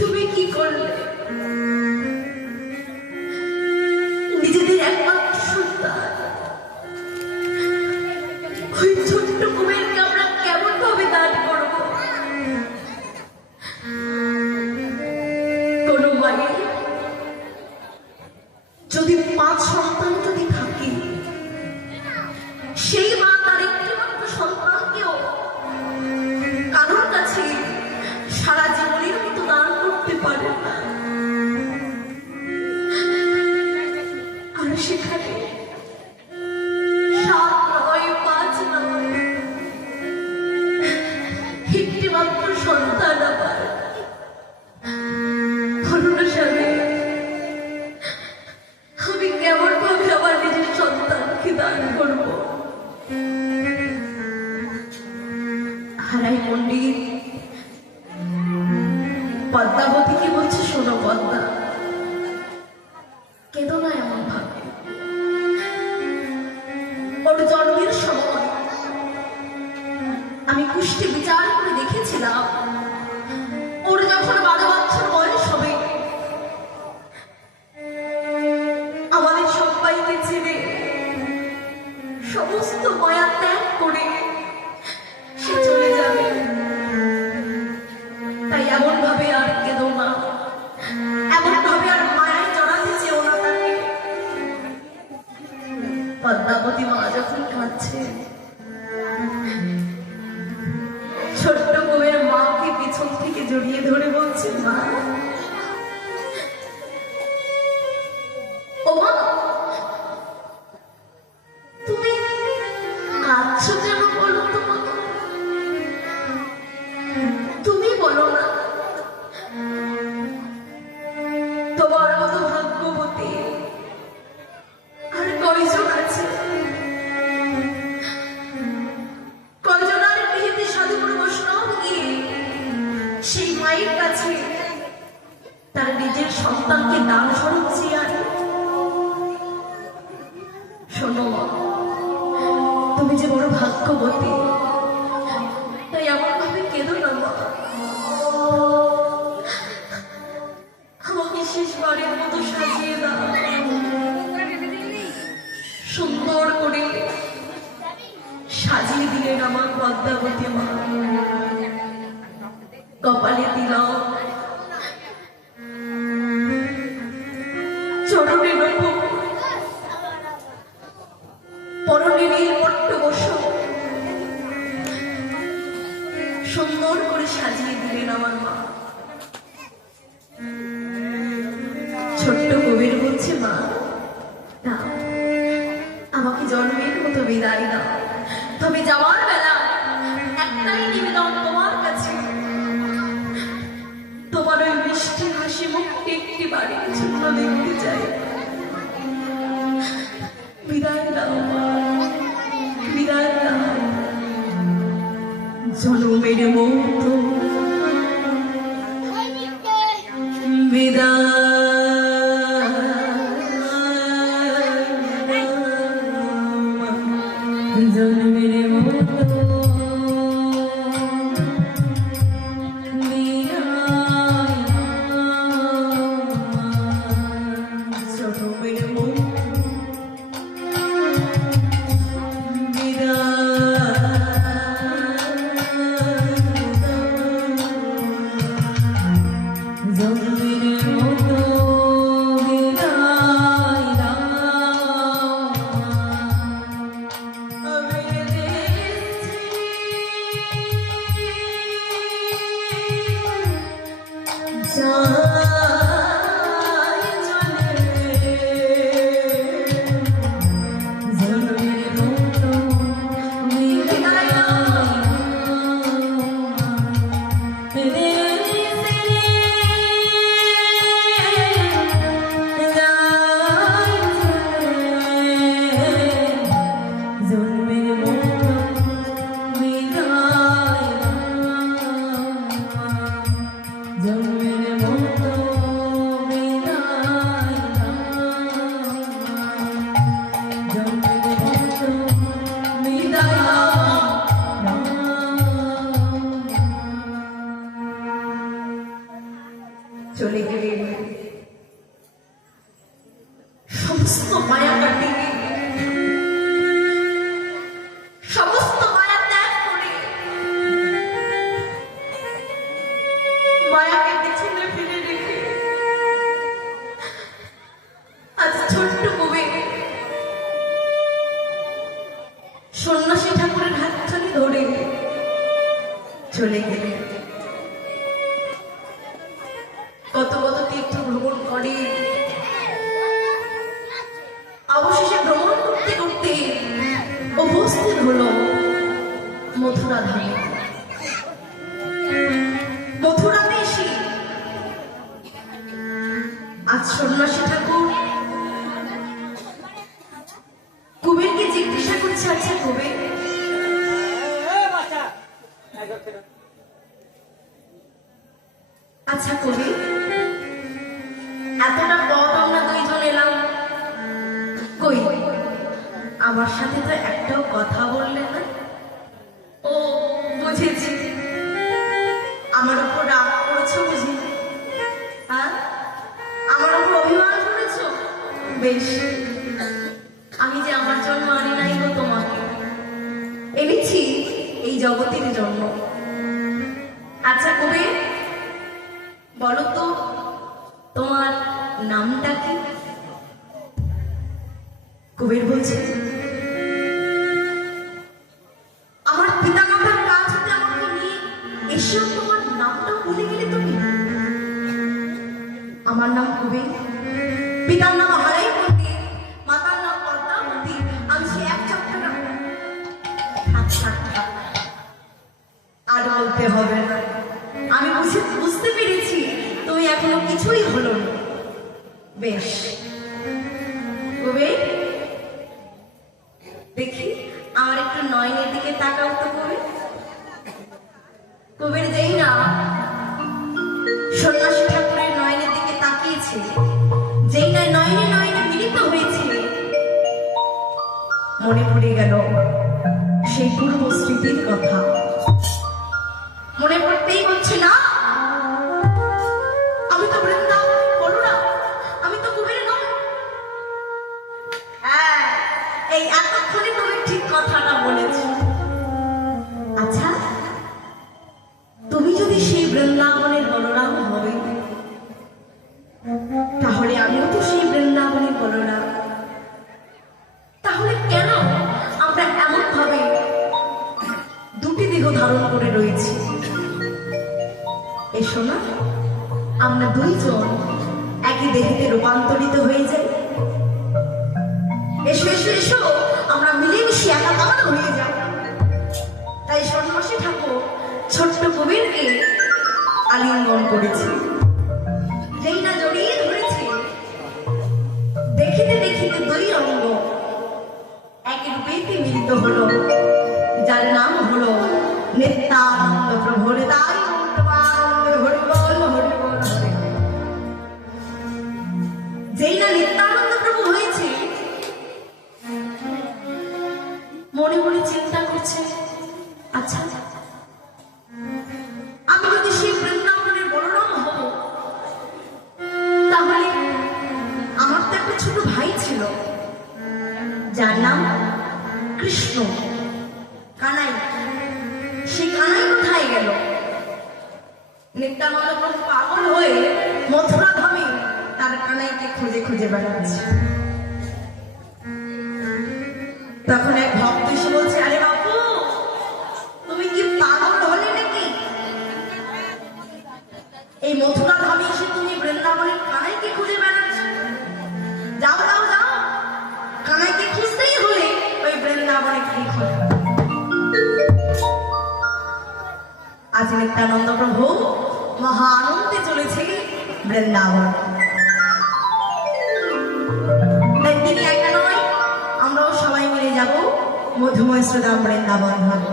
তুমি কি করলে? নিজেদের একমাত্র সন্তান ওই ছোট্ট কুমেরকে আমরা কেমন ভাবে দান করব? কোন মায়ের যদি 5 সন্তান যদি থাকে, সেই মা তার একটি মাত্র সন্তানকেও কারোর কাছে সারা জীবনের মতো দান করতে পারে না। আর সেখানে 7 নয় 5 নয় একটি মাত্র সন্তান আবার ধরুন স্বামী, আমি কেমন ভাবে আমার নিজের সন্তানকে দান করব? হারাই পণ্ডিত পদ্মাবতীকে বলছে, শোনো পদ্মা, কেঁদো না এমন ভাবে। ওর জন্মের সময় আমি কুষ্টি বিচার করে দেখেছিলাম, ওর যখন 12 বছর বয়স হবে, আমাদের সবাইকে ছেড়ে সমস্ত মায়া ত্যাগ করে সে চলে যাবে। তাই এমন ভাবে আর কেঁদো না, এমন ভাবে আর মায়ায় জড়াতে চেও না তাকে। পদ্মাবতী মা যখন কাঁদছে, ছোট্ট বউয়ের মাকে পিছন থেকে জড়িয়ে ধরে বলছে, মা, ও মা, তুমি কাঁদছো কেন বলো তো? তুমি বলো না, তোমার মতো ভাগ্যবতী আর কয়জন আছে? কয়জন আর বিয়েতে সাধুগুরু বৈষ্ণব গিয়ে সেই মায়ের কাছে তার নিজের সন্তানকে দান স্বরূপ চেয়ে আনে? শোনো, তুমি যে বড় ভাগ্যবতী, তাই এমন ভাবে কেঁদো না মা। আমাকে শেষবারের মতো সাজিয়ে দাও, সুন্দর করে সাজিয়ে দিলেন আমার পদ্মাবতী মা। কপালে তিলক, চরণে নূপুর, পরনে নীলপট্ট বসন, সুন্দর করে সাজিয়ে দিলেন আমার মা। ছোট্ট কবির বলছে, মা দাও, আমাকে জন্মের মতো বিদায় দাও। তবে যাওয়ার বেলা একটাই নিবেদন তোমার কাছে, তোমার ওই মিষ্টি হাসি মুখটি একটি বাড়ির জন্য দেখতে চাই। বিদায় দাও মা, বিদায় দাও। জনমের মতো বিদায়, জনমের মতো চলে গেলেন। সমস্ত মায়া কাটিয়ে, সমস্ত মায়া ত্যাগ করে মায়াকে পিছনে ফেলে রেখে আজ ছোট্ট কবি সন্ন্যাসী ঠাকুরের হাতছানি ধরে চলে গেলেন। কত কত তীর্থ ভ্রমণ করে অবশেষে ভ্রমণ করতে করতে উপস্থিত হলো মথুরা ধামে। মথুরাতে এসে আজ সন্ন্যাসী ঠাকুর কুবেরকে জিজ্ঞাসা করছে, আচ্ছা কুবের, আচ্ছা কবি, এতটা পথ আমরা দুইজন এলাম, কই আমার সাথে তো একটাও কথা বললে না? ও বুঝেছি, আমার উপর রাগ করেছো বুঝি, হ্যাঁ আমার উপর অভিমান করেছো? বেশ, আমি যে আমার জন্য আনি নাই গো তোমাকে, এনেছি এই জগতের জন্য। আচ্ছা কবি বলো তো তোমার নামটা কি? কবির বলছে, আমার পিতা মাতার কাছ থেকে আমাকে নিয়ে এসেও তোমার নামটা ভুলে গেলে তুমি? আমার নাম কবির, পিতার নাম হারাই পন্ডিত, মাতার নাম পদ্মাবতী, আমি সে এক চক্র। আচ্ছা আর বলতে হবে না, আমি বুঝতে পেরেছি তুমি এখনো কিছুই হলো না। বেশ কবি, দেখি আমার একটু নয়নের দিকে তাকাও তো কবি। কবির যেই না সন্ন্যাসী ঠাকুরের নয়নের দিকে তাকিয়েছে, যেই না নয়নে নয়নে মিলিত হয়েছে, মনে পড়ে গেল সেই পূর্ব স্মৃতির কথা। মনে পড়তেই হচ্ছে না, আমি তো বৃন্দা, বলো না আমি তো কুবের নই। হ্যাঁ, এই এতক্ষণে তুমি ঠিক কথাটা বলেছ। আচ্ছা তুমি যদি সেই বৃন্দাবনের বলরাম হবে, তাহলে আমিও তো সেই বৃন্দাবনের বলরাম। তাহলে কেন আমরা এমন ভাবে দুটি দেহ ধারণ করে রয়েছি? এসো না আমরা দুইজন একই দেহেতে রূপান্তরিত হয়ে যাই। এসো এসো এসো, আমরা মিলেমিশে একাকার হয়ে যাব। তাই সন্ন্যাসী ঠাকুর ছোট্ট কবিরকে আলিঙ্গন করেছে, যেই না জড়িয়ে ধরেছে, দেখিতে দেখিতে দুই অঙ্গ এক রূপেতে মিলিত হলো, যার নাম হলো নিত্যানন্দ প্রভু। তাই হরিবল হরিবল হরি। যেই না নিত্যানন্দ প্রভু হয়েছে, মনে মনে চিন্তা করছে, আচ্ছা আমি যদি সেই বৃন্দাবনের বলরাম হব, তাহলে আমার তো একটা ছোট ভাই ছিল যার নাম কৃষ্ণ, কানাই। সেই কানাই কোথায় গেল? নিত্যানন্দ প্রভু পাগল হয়ে মথুরা ধামে তার কানাইকে খুঁজে খুঁজে বেড়াচ্ছে। তখন এক ভক্ত এসে বলছে, আরে বাপু তুমি কি পাগল হলে নাকি? এই মথুরা ধামে এসে তুমি বৃন্দাবনের কানাইকে খুঁজে বেড়াচ্ছ? যাও যাও যাও, কানাইকে খুঁজতেই হলে ওই বৃন্দাবনে কি খুঁজে। আজ নিত্যানন্দ প্রভু মহা আনন্দে চলেছে বৃন্দাবন। তাই তিনি একা নয়, আমরাও সবাই মিলে যাব মধুময় শ্রীরাম বৃন্দাবন ধামে।